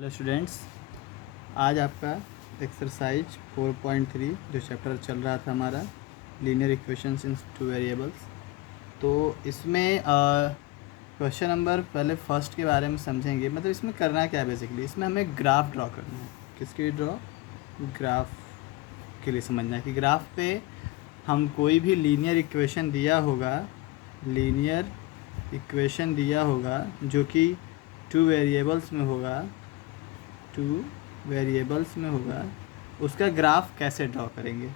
Hello students, आज आपका exercise 4.3 जो चैप्टर चल रहा था हमारा लीनियर इक्वेशंस इन टू वेरिएबल्स। तो इसमें क्वेश्चन नंबर पहले फर्स्ट के बारे में समझेंगे। मतलब इसमें करना क्या है, बेसिकली इसमें हमें ग्राफ ड्रॉ करना है। किसके लिए ड्रॉ? ग्राफ के लिए समझना है कि ग्राफ पे हम कोई भी लीनियर इक्वेशन दिया होगा जो कि टू वेरिएबल्स में होगा, उसका ग्राफ कैसे ड्रॉ करेंगे।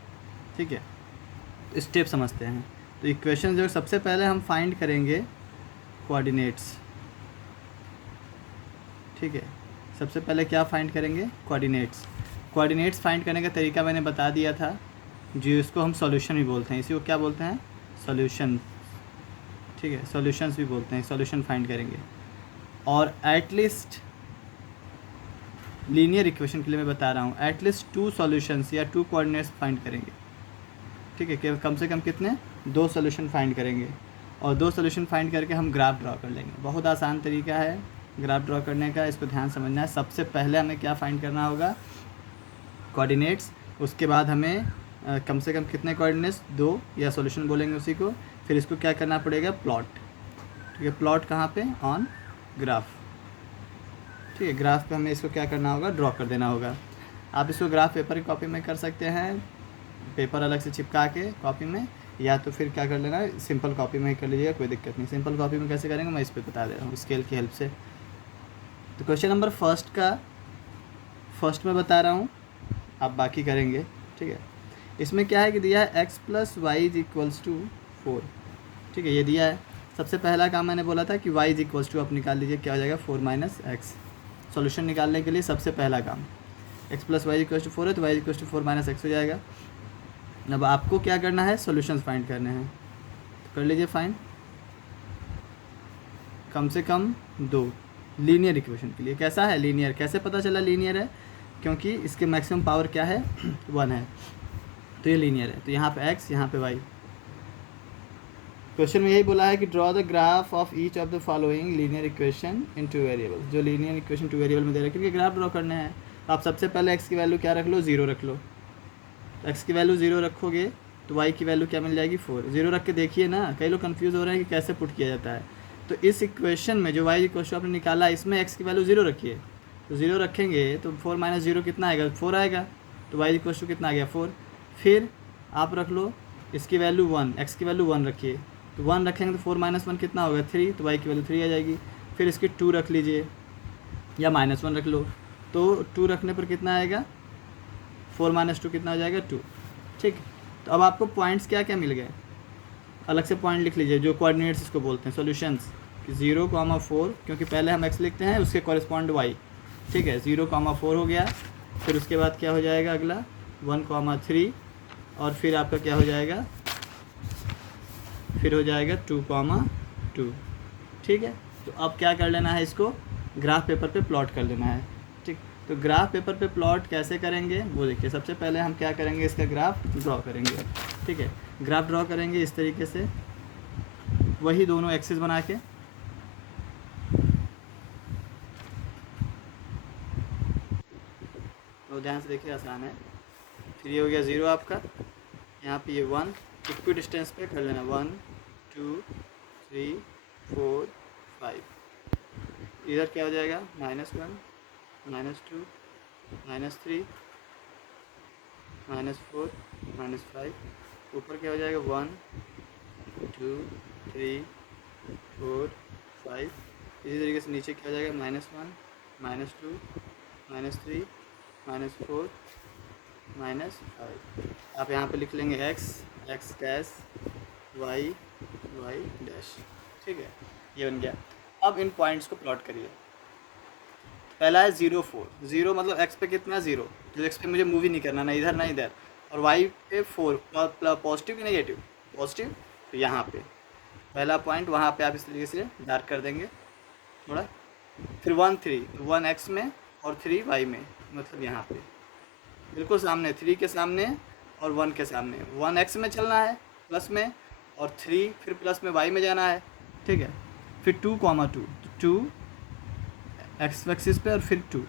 ठीक है, तो स्टेप समझते हैं। तो इक्वेशन जो सबसे पहले हम फाइंड करेंगे कोऑर्डिनेट्स। ठीक है, सबसे पहले क्या फाइंड करेंगे? कोऑर्डिनेट्स फाइंड करने का तरीका मैंने बता दिया था, जो इसको हम सॉल्यूशन भी बोलते हैं। इसी को क्या बोलते हैं? सॉल्यूशन। ठीक है, सॉल्यूशंस भी बोलते हैं। सॉल्यूशन फाइंड करेंगे और एटलीस्ट लीनियर इक्वेशन के लिए मैं बता रहा हूँ, एटलीस्ट 2 सॉल्यूशंस या 2 कोऑर्डिनेट्स फाइंड करेंगे। ठीक है, कि कम से कम कितने? 2 सॉल्यूशन फाइंड करेंगे और 2 सॉल्यूशन फाइंड करके हम ग्राफ ड्रॉ कर लेंगे। बहुत आसान तरीका है ग्राफ ड्रॉ करने का, इसको ध्यान समझना है। सबसे पहले हमें क्या फाइंड करना होगा? कोऑर्डिनेट्स। उसके बाद हमें कम से कम कितने कोऑर्डिनेट्स? 2 या सॉल्यूशन बोलेंगे उसी को। फिर इसको क्या करना पड़ेगा? प्लॉट। ठीक है, प्लॉट कहाँ पे? On graph. ठीक है, ग्राफ पे हमें इसको क्या करना होगा? ड्रॉ कर देना होगा। आप इसको ग्राफ पेपर की कॉपी में कर सकते हैं, पेपर अलग से चिपका के कॉपी में, या तो फिर क्या कर लेना, सिंपल कॉपी में ही कर लीजिएगा, कोई दिक्कत नहीं। सिंपल कॉपी में कैसे करेंगे मैं इस पर बता दे रहा हूँ स्केल की हेल्प से। तो क्वेश्चन नंबर फर्स्ट में बता रहा हूँ, आप बाकी करेंगे। ठीक है, इसमें क्या है कि दिया है x + y = 4। ठीक है, ये दिया है। सबसे पहला काम मैंने बोला था कि y = आप निकाल लीजिए, क्या हो जाएगा? 4 - x। सॉल्यूशन निकालने के लिए सबसे पहला काम x + y = 4 है, तो y = 4 - x हो जाएगा। अब आपको क्या करना है? सॉल्यूशंस फाइंड करने हैं, तो कर लीजिए फाइंड। कम से कम 2 लीनियर इक्वेशन के लिए। कैसा है लीनियर? कैसे पता चला लीनियर है? क्योंकि इसके मैक्सिमम पावर क्या है? 1 है, तो ये लीनियर है। तो यहाँ पे x, यहाँ पे y। क्वेश्चन में यही बोला है कि draw the graph of each of the following linear equation in two variables. जो लीनियर इक्वेशन 2 वेरिएबल में दे रहा है, क्योंकि ग्राफ ड्रॉ करने हैं। तो आप सबसे पहले x की वैल्यू क्या रख लो? 0 रख लो। तो x की वैल्यू 0 रखोगे तो y की वैल्यू क्या मिल जाएगी? 4। 0 रख के देखिए ना, कई लोग कंफ्यूज हो रहे हैं कि कैसे पुट किया जाता है। तो इस इक्वेशन में जो y क्वेश्चन आपने निकाला, इसमें x की वैल्यू 0 रखिए। तो 0 रखेंगे तो 4 - 0 कितना आएगा? 4 आएगा। तो y कितना आ गया? 4। फिर आप रख लो इसकी वैल्यू 1, x की वैल्यू 1 रखिए। तो 1 रखेंगे तो 4 - 1 कितना होगा? 3। तो y की वैल्यू 3 आ जाएगी। फिर इसकी 2 रख लीजिए या -1 रख लो। तो 2 रखने पर कितना आएगा? 4 - 2 कितना हो जाएगा? 2। ठीक, तो अब आपको पॉइंट्स क्या क्या मिल गए? अलग से पॉइंट लिख लीजिए, जो कोऑर्डिनेट्स इसको बोलते हैं सॉल्यूशंस। 0, 4, क्योंकि पहले हम x लिखते हैं, उसके कॉरेस्पॉन्ड y। ठीक है, 0, 4 हो गया। फिर उसके बाद क्या हो जाएगा अगला? 1, 3, और फिर आपका क्या हो जाएगा? फिर हो जाएगा 2, 2। ठीक है, तो अब क्या कर लेना है? इसको ग्राफ पेपर पे प्लॉट कर लेना है। ठीक, तो ग्राफ पेपर पे प्लॉट कैसे करेंगे वो देखिए। सबसे पहले हम क्या करेंगे? इसका ग्राफ ड्रॉ करेंगे। ठीक है, ग्राफ ड्रॉ करेंगे इस तरीके से, वही दोनों एक्सिस बना के। तो ध्यान से देखिए, आसान है। फिर ये हो गया 0 आपका, यहाँ पे ये 1, इक्वी डिस्टेंस पे कर लेना। 1, 2, 3, 4, 5। इधर क्या हो जाएगा? -1, -2, -3, -4, -5। ऊपर क्या हो जाएगा? 1, 2, 3, 4, 5। इसी तरीके से नीचे क्या हो जाएगा? -1, -2, -3, -4, -5। आप यहाँ पे लिख लेंगे x डैश, y डैश। ठीक है, ये बन गया। अब इन पॉइंट्स को प्लॉट करिए। पहला है 0, 4। 0 मतलब x पे कितना? 0। जो x पे मुझे मूवी नहीं करना, ना इधर ना इधर। और y पे 4, पॉजिटिव कि नेगेटिव? पॉजिटिव। तो यहाँ पे पहला पॉइंट, वहाँ पे आप इस तरीके से डार्क कर देंगे थोड़ा। फिर 1, 3, 1 x में और 3 y में, मतलब यहाँ पे बिल्कुल सामने, 3 के सामने और 1 के सामने। 1 x में चलना है प्लस में, और 3 फिर प्लस में y में जाना है। ठीक है, फिर 2, 2, 2 x एक्सिस पे और फिर 2।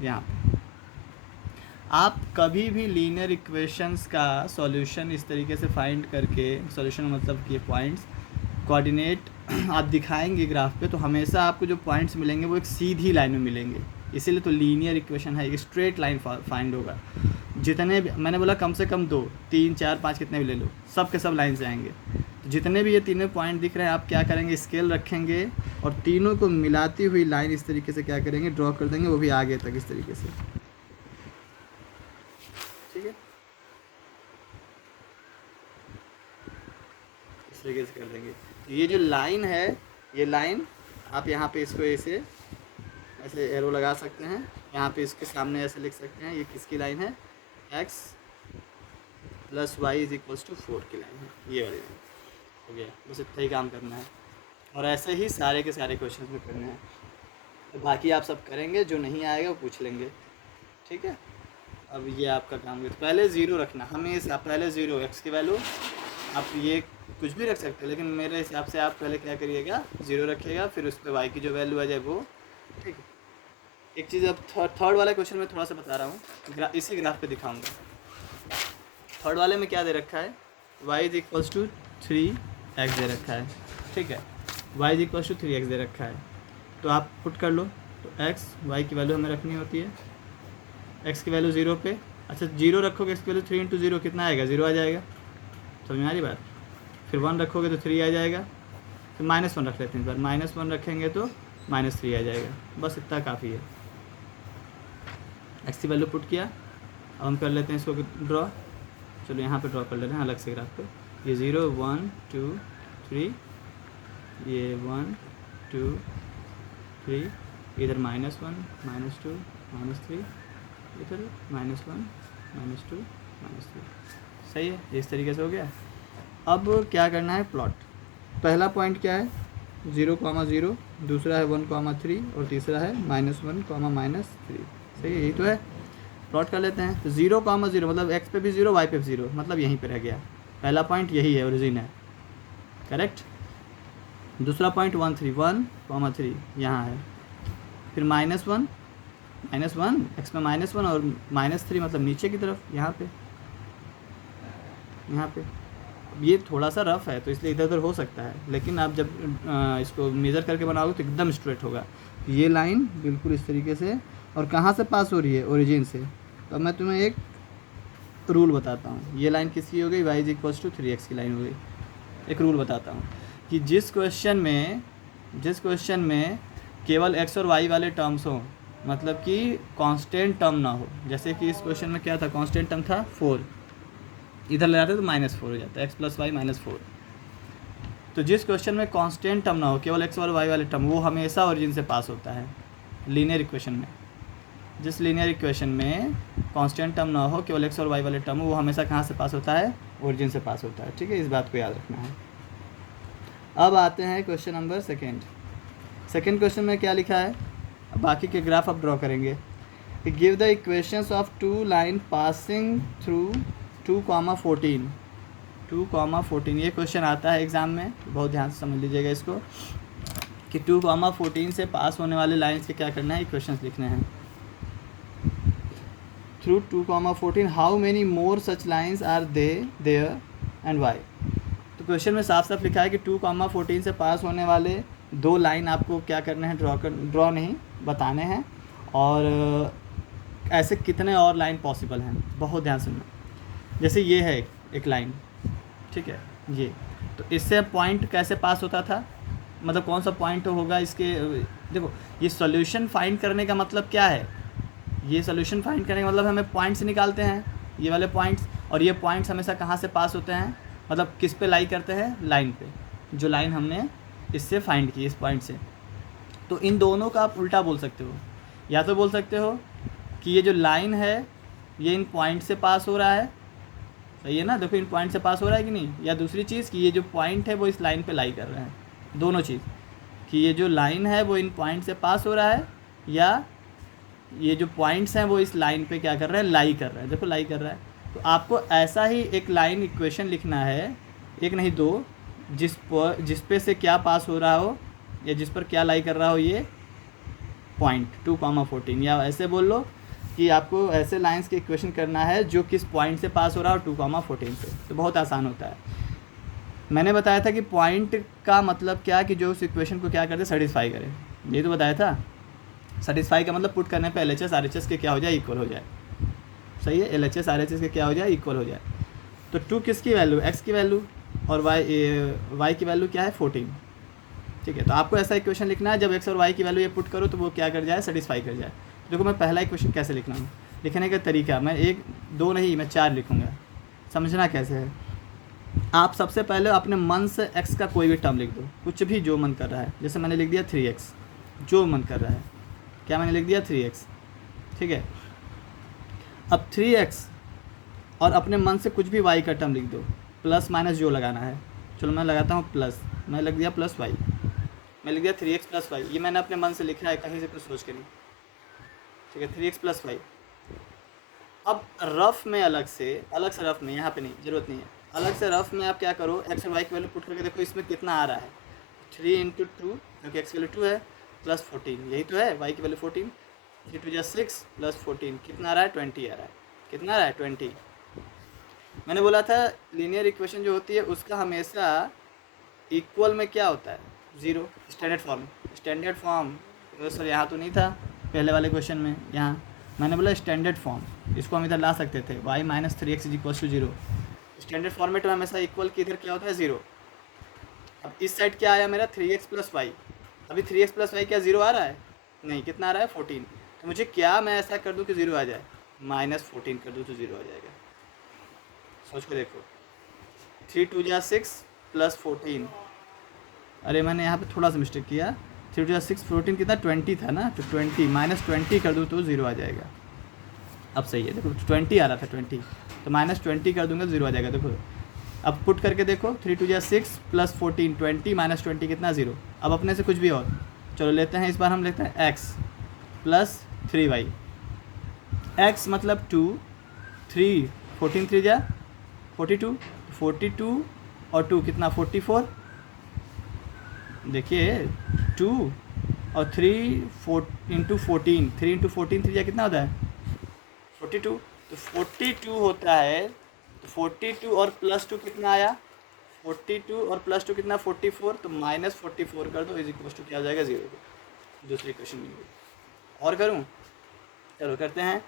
यहाँ पे आप कभी भी लीनियर इक्वेशंस का सॉल्यूशन इस तरीके से फाइंड करके, सॉल्यूशन मतलब कि पॉइंट्स कोऑर्डिनेट आप दिखाएंगे ग्राफ पे, तो हमेशा आपको जो पॉइंट्स मिलेंगे वो एक सीधी लाइन में मिलेंगे। इसीलिए तो लीनियर इक्वेशन है, एक स्ट्रेट लाइन फाइंड होगा। जितने भी मैंने बोला कम से कम 2 3 4 5 कितने भी ले लो, सब के सब लाइन से आएंगे। तो जितने भी ये तीनों पॉइंट दिख रहे हैं, आप क्या करेंगे, स्केल रखेंगे और तीनों को मिलाती हुई लाइन इस तरीके से क्या करेंगे, ड्रॉ कर देंगे, वो भी आगे तक इस तरीके से। ठीक है, इस तरीके से कर देंगे। ये जो लाइन है, ये लाइन आप यहाँ पे इसको ऐसे एरो लगा सकते हैं, यहाँ पे इसके सामने ऐसे लिख सकते हैं, ये किसकी लाइन है, x + y = 4 की लाइन है, ये वाली लाइन हो गया। बस इतना ही काम करना है और ऐसे ही सारे के सारे क्वेश्चन में करने हैं। तो बाकी आप सब करेंगे, जो नहीं आएगा वो पूछ लेंगे। ठीक है, अब ये आपका काम है। तो पहले 0 रखना हमेशा, पहले 0 x की वैल्यू, आप ये कुछ भी रख सकते हो, लेकिन मेरे हिसाब से आप पहले क्या करिएगा, 0 रखिएगा, फिर उस पर y की जो वैल्यू आ जाए वो। ठीक है, एक चीज़ अब थर्ड वाले क्वेश्चन में थोड़ा सा बता रहा हूँ, इसी ग्राफ पे दिखाऊंगा। थर्ड वाले में क्या दे रखा है, y = 3x दे रखा है। ठीक है, y = 3x दे रखा है, तो आप पुट कर लो। तो x y की वैल्यू हमें रखनी होती है, x की वैल्यू 0 पे। अच्छा 0 रखोगे, x की वैल्यू 3 × 0 कितना आएगा, 0 आ जाएगा, समझ में आ रही बात। फिर 1 रखोगे तो 3 आ जाएगा, फिर -1 रख लेते हैं, पर -1 रखेंगे तो -3 आ जाएगा। बस इतना काफ़ी है। x की वैल्यू पुट किया, अब हम कर लेते हैं इसको ड्रॉ। चलो यहाँ पे ड्रॉ कर लेते हैं अलग से ग्राफ पे। ये 0 1 2 3, ये 1 2 3, इधर -1 -2 -3, इधर -1 -2 -3। सही है, इस तरीके से हो गया। अब क्या करना है, प्लॉट। पहला पॉइंट क्या है, 0, 0, दूसरा है 1, 3 और तीसरा है -1, -3। सही है, यही तो है। प्लॉट कर लेते हैं। तो 0, 0 मतलब x पे भी 0, y पे भी 0, मतलब यहीं पे रह गया। पहला पॉइंट यही है, ओरिजिन है, करेक्ट। दूसरा पॉइंट 1, 3 यहाँ है, फिर -1 x में -1 और -3 मतलब नीचे की तरफ, यहाँ पे। ये थोड़ा सा रफ है तो इसलिए इधर उधर हो सकता है, लेकिन आप जब इसको मेज़र करके बनाओगे तो एकदम स्ट्रेट होगा। ये लाइन बिल्कुल इस तरीके से, और कहाँ से पास हो रही है, ओरिजिन से। तो मैं तुम्हें एक रूल बताता हूँ। ये लाइन किसकी हो गई, y = 3x की लाइन हो गई। एक रूल बताता हूँ कि जिस क्वेश्चन में केवल x और y वाले टर्म्स हों, मतलब कि कांस्टेंट टर्म ना हो, जैसे कि इस क्वेश्चन में क्या था, कांस्टेंट टर्म था 4, इधर ले जाते तो -4 हो जाता है, x + y -4। तो जिस क्वेश्चन में कांस्टेंट टर्म ना हो, केवल x और y वाले टर्म, वो हमेशा ओरिजिन से पास होता है लीनियर इक्वेशन में। जिस लीनियर इक्वेशन में कांस्टेंट टर्म ना हो, केवल x और y वाले टर्म हो, वो हमेशा कहाँ से पास होता है, ओरिजिन से पास होता है। ठीक है, इस बात को याद रखना है। अब आते हैं क्वेश्चन नंबर सेकेंड क्वेश्चन में क्या लिखा है, बाकी के ग्राफ अब ड्रॉ करेंगे। Give the equations of 2 line passing through 2,14 ये क्वेश्चन आता है एग्ज़ाम में, बहुत ध्यान से समझ लीजिएगा इसको, कि 2,14 से पास होने वाले लाइन से क्या करना है, इक्वेशंस लिखने हैं। Through 2,14 how many more such lines are there and why. तो क्वेश्चन में साफ साफ लिखा है कि 2,14 से पास होने वाले 2 लाइन आपको क्या करने हैं, ड्रॉ नहीं बताने हैं, और ऐसे कितने और लाइन पॉसिबल हैं, बहुत ध्यान सुनना। जैसे ये है एक लाइन, ठीक है, ये तो इससे पॉइंट कैसे पास होता था, मतलब कौन सा पॉइंट होगा इसके। देखो, ये सॉल्यूशन फाइंड करने का मतलब क्या है, ये सॉल्यूशन फाइंड करने का मतलब हमें पॉइंट्स निकालते हैं, ये वाले पॉइंट्स, और ये पॉइंट्स हमेशा कहाँ से पास होते हैं, मतलब किस पे लाई करते हैं, लाइन पे, जो लाइन हमने इससे फाइंड की, इस पॉइंट से। तो इन दोनों का आप उल्टा बोल सकते हो, या तो बोल सकते हो कि ये जो लाइन है ये इन पॉइंट से पास हो रहा है, सही है ना, देखो इन पॉइंट से पास हो रहा है कि नहीं, या दूसरी चीज़ कि ये जो पॉइंट है वो इस लाइन पे लाई कर रहे हैं, दोनों चीज़, कि ये जो लाइन है वो इन पॉइंट से पास हो रहा है, या ये जो पॉइंट्स हैं वो इस लाइन पे क्या कर रहे हैं, लाई कर रहे हैं। देखो लाई कर रहा है, तो आपको ऐसा ही एक लाइन इक्वेशन लिखना है, एक नहीं 2, जिस पे से क्या पास हो रहा हो या जिस पर क्या लाई कर रहा हो, ये पॉइंट 2,14, या ऐसे बोल लो कि आपको ऐसे लाइंस के इक्वेशन करना है जो किस पॉइंट से पास हो रहा है और 2,14 से, तो बहुत आसान होता है। मैंने बताया था कि पॉइंट का मतलब क्या, कि जो उस इक्वेशन को क्या करते सेटिस्फाई करे, ये तो बताया था। सेटिस्फाई का मतलब पुट करने पे LHS RHS के क्या हो जाए, इक्वल हो जाए। सही है, LHS RHS के क्या हो जाए, इक्वल हो जाए। तो 2 किसकी वैल्यू, x की वैल्यू, और y की वैल्यू क्या है 14। ठीक है, तो आपको ऐसा इक्वेशन लिखना है जब x और y की वैल्यू ये पुट करो तो वो क्या कर जाए, सेटिस्फाई कर जाए। देखो मैं पहला इक्वेशन कैसे लिखना हूँ, लिखने का तरीका मैं 1 2 नहीं मैं 4 लिखूँगा। समझना कैसे है, आप सबसे पहले अपने मन से x का कोई भी टर्म लिख दो, कुछ भी जो मन कर रहा है। जैसे मैंने लिख दिया 3x, जो मन कर रहा है, क्या मैंने लिख दिया 3x। ठीक है, अब 3x और अपने मन से कुछ भी y का टर्म लिख दो, प्लस माइनस जो लगाना है। चलो मैं लगाता हूँ प्लस, मैं लग दिया प्लस y, मैं लिख दिया 3x प्लस वाई, ये मैंने अपने मन से लिखा है, कहीं से कुछ सोच के नहीं। ठीक है, 3x प्लस वाई। अब रफ में अलग से रफ में, यहाँ पे नहीं, ज़रूरत नहीं है, अलग से रफ में आप क्या करो, x और y की वैल्यू पुट करके देखो इसमें कितना आ रहा है। 3 इंटू 2, क्योंकि x की वैल्यू 2 है, प्लस 14, यही तो है, y की वैल्यू 14, 3 2 6 प्लस 14, कितना आ रहा है 20 आ रहा है। कितना आ रहा है 20। मैंने बोला था लीनियर इक्वेशन जो होती है उसका हमेशा इक्वल में क्या होता है, 0। स्टैंडर्ड फॉर्म सर यहाँ तो नहीं था पहले वाले क्वेश्चन में, यहाँ मैंने बोला स्टैंडर्ड फॉर्म, इसको हम इधर ला सकते थे, y minus 3x is equal to 0। Standard format में हमेशा इक्वल की इधर क्या होता है 0। अब इस साइड क्या आया मेरा 3x प्लस वाई, अभी 3x प्लस वाई क्या 0 आ रहा है, नहीं, कितना आ रहा है 14। तो मुझे क्या मैं ऐसा कर दूँ कि 0 आ जाए, -14 कर दूँ तो 0 आ जाएगा। सोच के देखो, 3 2 6 प्लस 14, अरे मैंने यहाँ पे थोड़ा सा मिस्टेक किया, 3 2 6 14 कितना 20 था ना, तो 20 -20 कर दूँ तो 0 आ जाएगा। अब सही है, देखो 20 आ रहा था 20, तो -20 कर दूंगा 0 आ जाएगा। देखो अब पुट करके देखो, 3 2 6 प्लस 14 20 -20 कितना 0। अब अपने से कुछ भी और, चलो लेते हैं, इस बार हम लेते हैं x प्लस 3y। x मतलब 2, 3 14 3 जा 42, 42 और 2 कितना 44। देखिए 2 और 3 4 इंटू 14, 3 इंटू 14 3 कितना होता है 42, तो 42 होता है। तो 42 और प्लस 2 कितना आया, 42 और प्लस 2 कितना 44, तो -44 कर दो इज इक्वल टू क्या आ जाएगा 0। दूसरी क्वेश्चन में और करूँ, चलो करते हैं,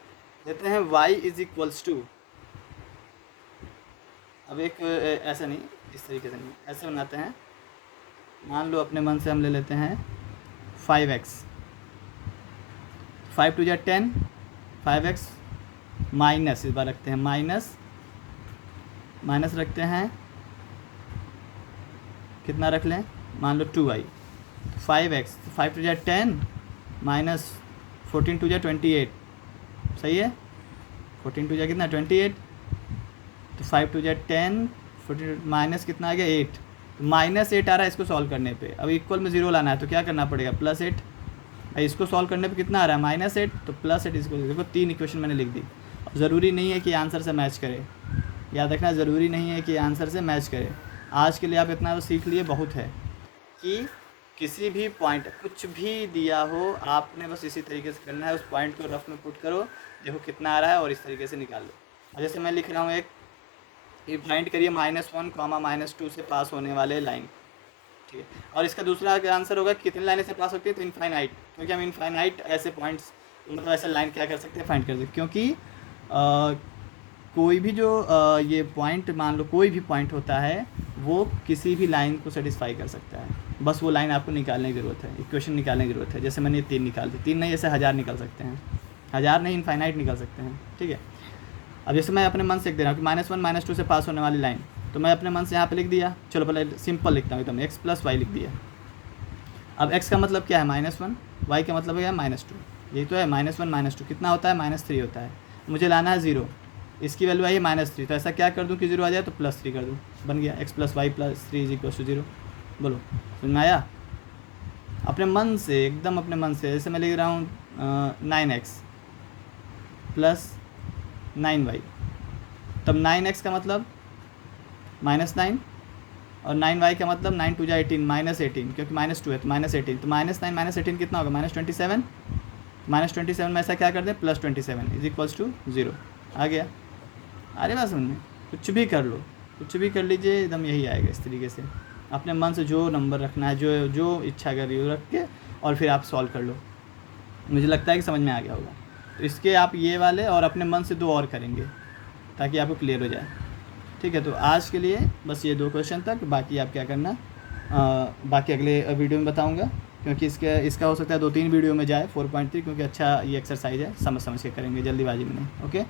देते हैं y इज इक्वल्स टू, अब एक ऐसा नहीं, इस तरीके से नहीं, ऐसे बनाते हैं। मान लो अपने मन से हम ले लेते हैं 5x, 5 2 10, 5x माइनस, इस बार रखते हैं माइनस रखते हैं, कितना रख लें, मान लो 2y, 5x 5 2 10 माइनस 14 2 28, सही है, 14 2 कितना 28, तो 5 2 10 14 माइनस कितना आ गया 8, तो -8 आ रहा है इसको सॉल्व करने पे। अब इक्वल में 0 लाना है तो क्या करना पड़ेगा +8, इसको सॉल्व करने पे कितना आ रहा है -8, तो +8 इसको देखो 3 इक्वेशन मैंने लिख दी। ज़रूरी नहीं है कि आंसर से मैच करे, याद रखना, ज़रूरी नहीं है कि आंसर से मैच करे। आज के लिए आप इतना तो सीख लिए बहुत है कि किसी भी पॉइंट कुछ भी दिया हो आपने बस इसी तरीके से करना है, उस पॉइंट को रफ में पुट करो, देखो कितना आ रहा है और इस तरीके से निकाल लो। और जैसे मैं लिख रहा हूँ एक, ये फाइंड करिए -1, -2 से पास होने वाले लाइन, ठीक है। और इसका दूसरा आंसर होगा कितनी लाइनें से पास होती है, तो इनफाइनाइट, क्योंकि हम इनफाइनाइट ऐसे पॉइंट्स मतलब ऐसे लाइन क्या कर सकते हैं फाइंड कर सकते हैं, क्योंकि कोई भी जो ये पॉइंट, मान लो कोई भी पॉइंट होता है वो किसी भी लाइन को सेटिस्फाई कर सकता है, बस वो लाइन आपको निकालने की ज़रूरत है, इक्वेशन निकालने की ज़रूरत है। जैसे मैंने 3 निकाल दी, 3 नहीं ऐसे 1000 निकल सकते हैं, 1000 नहीं इनफाइनाइट निकल सकते हैं, ठीक है। अब जैसे मैं अपने मन से लिख दे रहा हूँ कि -1 -2 से पास होने वाली लाइन, तो मैं अपने मन से यहाँ पे लिख दिया। चलो पहले सिंपल लिखता हूँ एकदम, x प्लस वाई लिख दिया। अब x का मतलब क्या है -1, y का मतलब है -2, यही तो है, -1 -2 कितना होता है -3 होता है, मुझे लाना है 0, इसकी वैल्यू आई है -3, तो ऐसा क्या कर दूँ कि 0 आ जाए, तो +3 कर दूँ, बन गया x plus Y plus 3 is equal to 0। बोलो समझ में आया, अपने मन से, एकदम अपने मन से। जैसे मैं लिख रहा हूँ 9x प्लस 9y, तब 9x का मतलब -9 और 9y का मतलब 9 2 18 -18, क्योंकि -2 है तो -18, तो -9 -18 कितना होगा -27, -27 में ऐसा क्या कर दें, +27 इज इक्वल्स टू 0 आ गया। अरे बात समझ में, कुछ भी कर लो, कुछ भी कर लीजिए, एकदम यही आएगा इस तरीके से। अपने मन से जो नंबर रखना है, जो इच्छा कर रही हो रख के, और फिर आप सॉल्व कर लो। मुझे लगता है कि समझ में आ गया होगा। तो इसके आप ये वाले और अपने मन से 2 और करेंगे ताकि आपको क्लियर हो जाए। ठीक है, तो आज के लिए बस ये 2 क्वेश्चन तक। बाकी आप क्या करना, बाकी अगले वीडियो में बताऊंगा, क्योंकि इसका हो सकता है 2-3 वीडियो में जाए 4.3, क्योंकि अच्छा ये एक्सरसाइज है, समझ के करेंगे, जल्दीबाजी में नहीं। ओके।